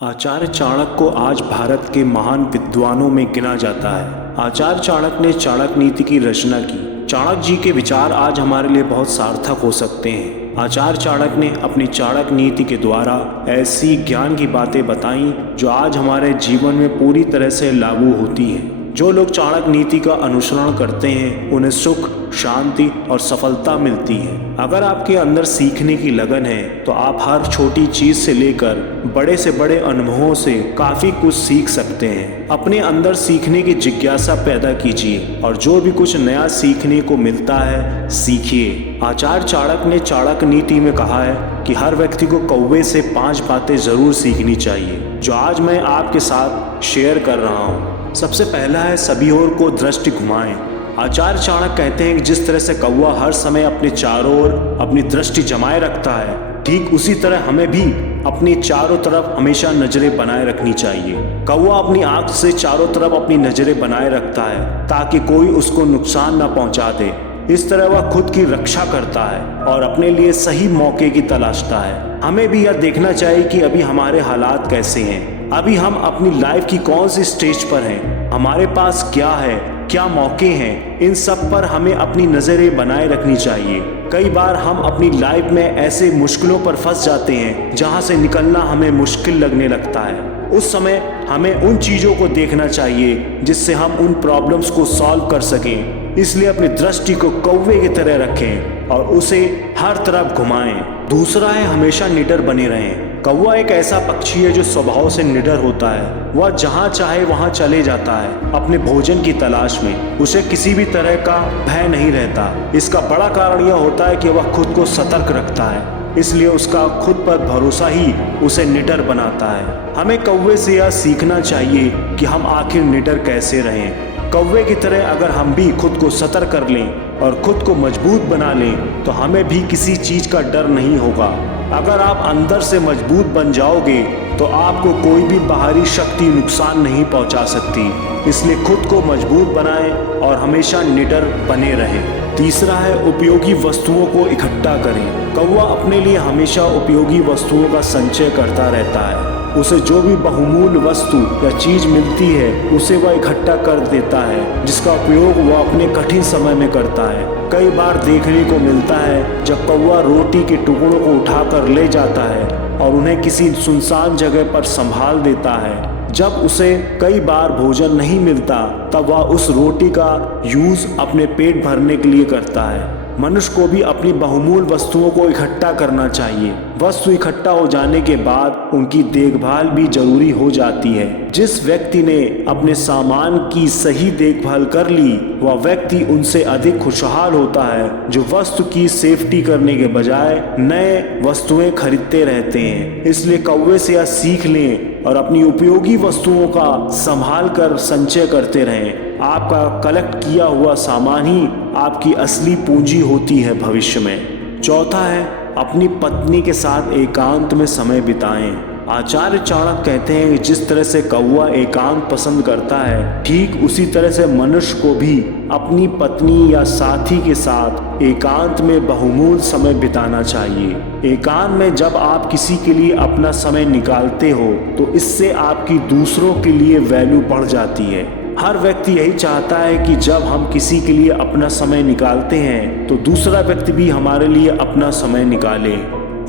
आचार्य चाणक्य को आज भारत के महान विद्वानों में गिना जाता है। आचार्य चाणक्य ने चाणक्य नीति की रचना की। चाणक्य जी के विचार आज हमारे लिए बहुत सार्थक हो सकते हैं। आचार्य चाणक्य ने अपनी चाणक्य नीति के द्वारा ऐसी ज्ञान की बातें बताई जो आज हमारे जीवन में पूरी तरह से लागू होती हैं। जो लोग चाणक्य नीति का अनुसरण करते हैं उन्हें सुख, शांति और सफलता मिलती है। अगर आपके अंदर सीखने की लगन है तो आप हर छोटी चीज से लेकर बड़े से बड़े अनुभवों से काफी कुछ सीख सकते हैं। अपने अंदर सीखने की जिज्ञासा पैदा कीजिए और जो भी कुछ नया सीखने को मिलता है सीखिए। आचार्य चाणक्य ने चाणक्य नीति में कहा है कि हर व्यक्ति को कौवे से 5 बातें जरूर सीखनी चाहिए, जो आज मैं आपके साथ शेयर कर रहा हूँ। सबसे पहला है सभी ओर को दृष्टि घुमाएं। आचार्य चाणक्य कहते हैं कि जिस तरह से कौवा हर समय अपने चारों ओर अपनी दृष्टि जमाए रखता है, ठीक उसी तरह हमें भी अपनी चारों तरफ हमेशा नजरें बनाए रखनी चाहिए। कौवा अपनी आंख से चारों तरफ अपनी नजरें बनाए रखता है ताकि कोई उसको नुकसान न पहुंचा दे। इस तरह वह खुद की रक्षा करता है और अपने लिए सही मौके की तलाशता है। हमें भी यह देखना चाहिए कि अभी हमारे हालात कैसे हैं, अभी हम अपनी लाइफ की कौन सी स्टेज पर हैं, हमारे पास क्या है, क्या मौके हैं। इन सब पर हमें अपनी नजरें बनाए रखनी चाहिए। कई बार हम अपनी लाइफ में ऐसे मुश्किलों पर फंस जाते हैं जहां से निकलना हमें मुश्किल लगने लगता है। उस समय हमें उन चीजों को देखना चाहिए जिससे हम उन प्रॉब्लम्स को सॉल्व कर सकें। इसलिए अपनी दृष्टि को कौवे की तरह रखें और उसे हर तरफ घुमाएं। दूसरा है हमेशा निडर बने रहें। कौवा एक ऐसा पक्षी है जो स्वभाव से निडर होता है। वह जहाँ चाहे वहाँ चले जाता है अपने भोजन की तलाश में। उसे किसी भी तरह का भय नहीं रहता। इसका बड़ा कारण यह होता है कि वह खुद को सतर्क रखता है, इसलिए उसका खुद पर भरोसा ही उसे निडर बनाता है। हमें कौवे से यह सीखना चाहिए कि हम आखिर निडर कैसे रहें। कौवे की तरह अगर हम भी खुद को सतर्क कर लें और खुद को मजबूत बना लें तो हमें भी किसी चीज का डर नहीं होगा। अगर आप अंदर से मजबूत बन जाओगे तो आपको कोई भी बाहरी शक्ति नुकसान नहीं पहुंचा सकती। इसलिए खुद को मजबूत बनाएं और हमेशा निडर बने रहें। तीसरा है उपयोगी वस्तुओं को इकट्ठा करें। कौवा अपने लिए हमेशा उपयोगी वस्तुओं का संचय करता रहता है। उसे जो भी बहुमूल्य वस्तु या चीज मिलती है उसे वह इकट्ठा कर देता है, जिसका उपयोग वह अपने कठिन समय में करता है। कई बार देखने को मिलता है जब कौवा रोटी के टुकड़ों को उठाकर ले जाता है और उन्हें किसी सुनसान जगह पर संभाल देता है। जब उसे कई बार भोजन नहीं मिलता तब वह उस रोटी का यूज अपने पेट भरने के लिए करता है। मनुष्य को भी अपनी बहुमूल्य वस्तुओं को इकट्ठा करना चाहिए। वस्तु इकट्ठा हो जाने के बाद उनकी देखभाल भी जरूरी हो जाती है। जिस व्यक्ति ने अपने सामान की सही देखभाल कर ली वह व्यक्ति उनसे अधिक खुशहाल होता है जो वस्तु की सेफ्टी करने के बजाय नए वस्तुएं खरीदते रहते हैं। इसलिए कौवे से यह सीख लें और अपनी उपयोगी वस्तुओं का संभाल कर संचय करते रहें। आपका कलेक्ट किया हुआ सामान ही आपकी असली पूंजी होती है भविष्य में। चौथा है अपनी पत्नी के साथ एकांत में समय बिताएं। आचार्य चाणक्य कहते हैं कि जिस तरह से कौवा एकांत पसंद करता है, ठीक उसी तरह से मनुष्य को भी अपनी पत्नी या साथी के साथ एकांत में बहुमूल्य समय बिताना चाहिए। एकांत में जब आप किसी के लिए अपना समय निकालते हो तो इससे आपकी दूसरों के लिए वैल्यू बढ़ जाती है। हर व्यक्ति यही चाहता है कि जब हम किसी के लिए अपना समय निकालते हैं तो दूसरा व्यक्ति भी हमारे लिए अपना समय निकाले।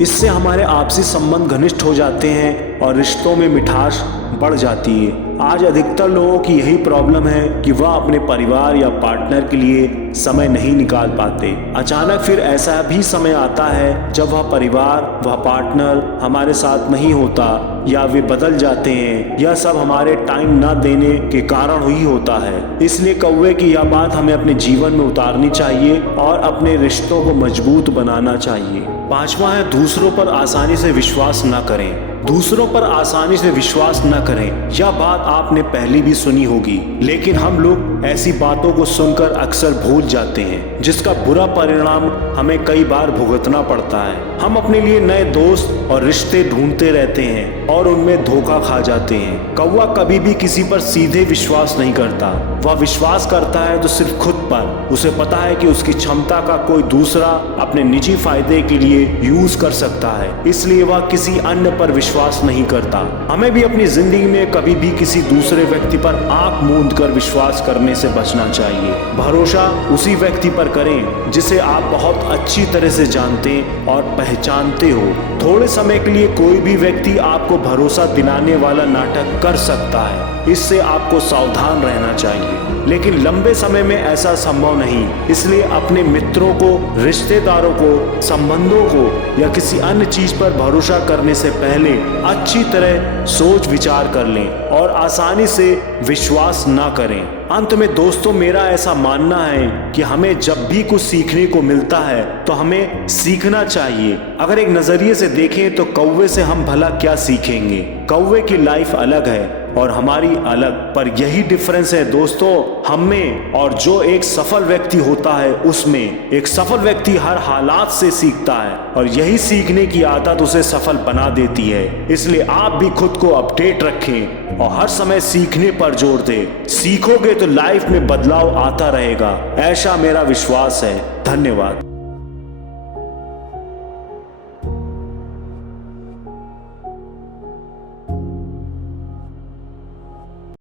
इससे हमारे आपसी संबंध घनिष्ठ हो जाते हैं और रिश्तों में मिठास बढ़ जाती है। आज अधिकतर लोगों की यही प्रॉब्लम है कि वह अपने परिवार या पार्टनर के लिए समय नहीं निकाल पाते। अचानक फिर ऐसा भी समय आता है जब वह परिवार, वह पार्टनर हमारे साथ नहीं होता या वे बदल जाते हैं। यह सब हमारे टाइम ना देने के कारण ही होता है। इसलिए कौवे की यह बात हमें अपने जीवन में उतारनी चाहिए और अपने रिश्तों को मजबूत बनाना चाहिए। पांचवा है दूसरों पर आसानी से विश्वास न करें। दूसरों पर आसानी से विश्वास न करें। यह बात आपने पहले भी सुनी होगी, लेकिन हम लोग ऐसी बातों को सुनकर अक्सर भूल जाते हैं, जिसका बुरा परिणाम हमें कई बार भुगतना पड़ता है। हम अपने लिए नए दोस्त और रिश्ते ढूंढते रहते हैं और उनमें धोखा खा जाते हैं। कौवा कभी भी किसी पर सीधे विश्वास नहीं करता। वह विश्वास करता है तो सिर्फ खुद पर। उसे पता है कि उसकी क्षमता का कोई दूसरा अपने निजी फायदे के लिए यूज कर सकता है, इसलिए वह किसी अन्य पर विश्वास नहीं करता। हमें भी अपनी जिंदगी में कभी भी किसी दूसरे व्यक्ति पर आंख मूंद कर विश्वास करने से बचना चाहिए। भरोसा उसी व्यक्ति पर करें जिसे आप बहुत अच्छी तरह से जानते और पहचानते हो। थोड़े समय के लिए कोई भी व्यक्ति आपको भरोसा दिलाने वाला नाटक कर सकता है, इससे आपको सावधान रहना चाहिए, लेकिन लंबे समय में ऐसा संभव नहीं। इसलिए अपने मित्रों को, रिश्तेदारों को, संबंधों को या किसी अन्य चीज पर भरोसा करने से पहले अच्छी तरह सोच विचार कर लें और आसानी से विश्वास ना करें। अंत में दोस्तों, मेरा ऐसा मानना है कि हमें जब भी कुछ सीखने को मिलता है तो हमें सीखना चाहिए। अगर एक नजरिए से देखें तो कौवे से हम भला क्या सीखेंगे। कौवे की लाइफ अलग है और हमारी अलग, पर यही डिफरेंस है दोस्तों हम में और जो एक सफल व्यक्ति होता है उसमें। एक सफल व्यक्ति हर हालात से सीखता है और यही सीखने की आदत उसे सफल बना देती है। इसलिए आप भी खुद को अपडेट रखें और हर समय सीखने पर जोर दें। सीखोगे तो लाइफ में बदलाव आता रहेगा, ऐसा मेरा विश्वास है। धन्यवाद।